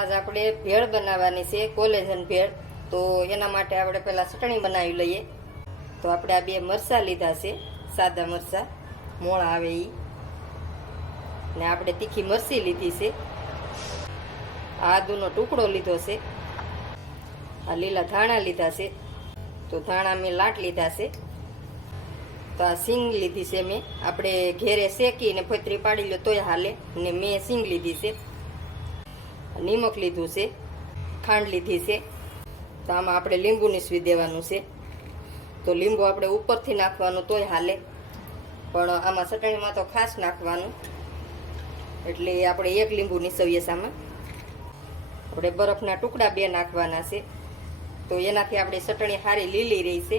આજ આપણે ભેળ બનાવવાની છે, કોલેજન ભેળ। તો એના માટે આપણે પહેલા ચટણી બનાવી લઈએ। તો આપણે આ બે મરચાં લીધા છે, સાદા મરચાં મોળા આવે એ, ને આપણે તીખી મરચી લીધી છે, આદુનો ટુકડો લીધો છે, આ લીલા ધાણા લીધા છે, તો ધાણા મેં લાટ લીધા છે, તો આ સિંગ લીધી છે મેં, આપણે ઘેરે શેકીને ફતરી પાડી લો તોય હાલે, ને મેં સિંગ લીધી છે, નિમક લીધું છે, ખાંડ લીધી છે। તો આમાં આપણે લીંબુ નીસવી દેવાનું છે, તો લીંબુ આપણે ઉપરથી નાખવાનું તોય હાલે, પણ આમાં ચટણીમાં તો ખાસ નાખવાનું, એટલે આપણે એક લીંબુ નીસવીએ આમાં। આપણે બરફના ટુકડા બે નાખવાના છે, તો એનાથી આપણી ચટણી સારી લીલી રહી છે।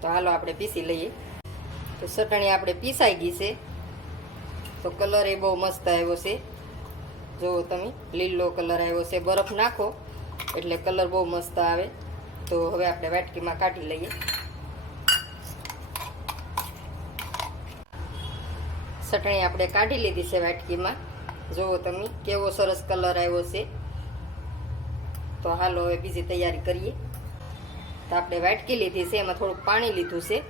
તો હાલો આપણે પીસી લઈએ। તો ચટણી આપણે પીસાઈ ગઈ છે, તો કલર એ બહુ મસ્ત આવ્યો છે, જુઓ તમે લીલો કલર આવ્યો છે, બરફ નાખો એટલે કલર બહુ મસ્ત આવે। તો હવે આપણે વાટકીમાં કાઢી લઈએ। ચટણી આપણે કાઢી લીધી છે વાટકીમાં, જુઓ તમે કેવો સરસ કલર આવ્યો છે। તો હાલો હવે બીજી તૈયારી કરીએ। તો આપણે વાટકી લીધી છે, એમાં થોડુંક પાણી લીધું છે,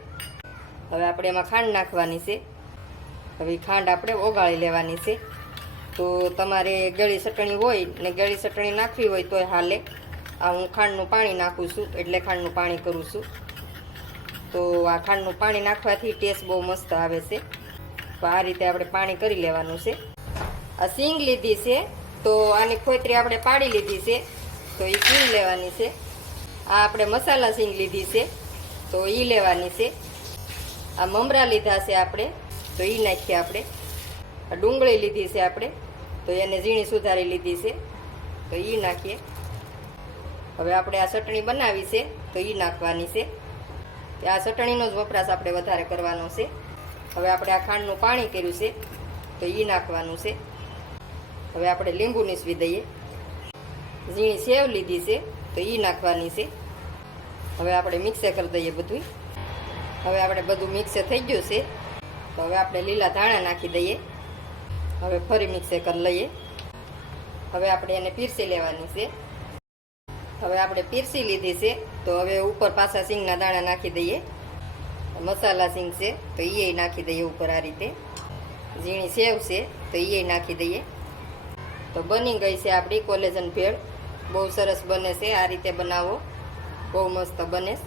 હવે આપણે એમાં ખાંડ નાખવાની છે। હવે ખાંડ આપણે ઓગાળી લેવાની છે। તો તમારે ગળી ચટણી હોય ને ગળી ચટણી નાખવી હોય તોય હાલે, આ હું ખાંડનું પાણી નાખું છું એટલે ખાંડનું પાણી કરું છું। તો આ ખાંડનું પાણી નાખવાથી ટેસ્ટ બહુ મસ્ત આવે છે। તો આ રીતે આપણે પાણી કરી લેવાનું છે। આ સિંગ લીધી છે, તો આની ખોતરી આપણે પાડી લીધી છે, તો એ સિંગ લેવાની છે। આ આપણે મસાલા સિંગ લીધી છે, તો એ લેવાની છે। આ મમરા લીધા છે આપણે, તો એ નાખીએ આપણે। આ ડુંગળી લીધી છે આપણે, તો એને ઝીણી સુધારી લીધી છે, તો એ નાખીએ। હવે આપણે આ ચટણી બનાવી છે, તો એ નાખવાની છે। આ ચટણીનો જ વપરાશ આપણે વધારે કરવાનો છે। હવે આપણે આ ખાંડનું પાણી કર્યું છે, તો એ નાખવાનું છે। હવે આપણે લીંબુ નીસવી દઈએ। ઝીણી સેવ લીધી છે, તો એ નાખવાની છે। હવે આપણે મિક્સે કરી દઈએ બધું। હવે આપણે બધું મિક્સે થઈ ગયું છે, તો હવે આપણે લીલા ધાણા નાખી દઈએ। હવે ફરી મિક્સે કરી લઈએ। હવે આપણે એને પીરસી લેવાની છે। હવે આપણે પીરસી લીધી છે, તો હવે ઉપર પાછા સિંગના દાણા નાખી દઈએ। મસાલા સિંગ છે, તો એ નાખી દઈએ ઉપર આ રીતે। ઝીણી સેવ છે, તો એ નાખી દઈએ। તો બની ગઈ છે આપણી કોલેજન ભેળ, બહુ સરસ બને છે। આ રીતે બનાવો, બહુ મસ્ત બને।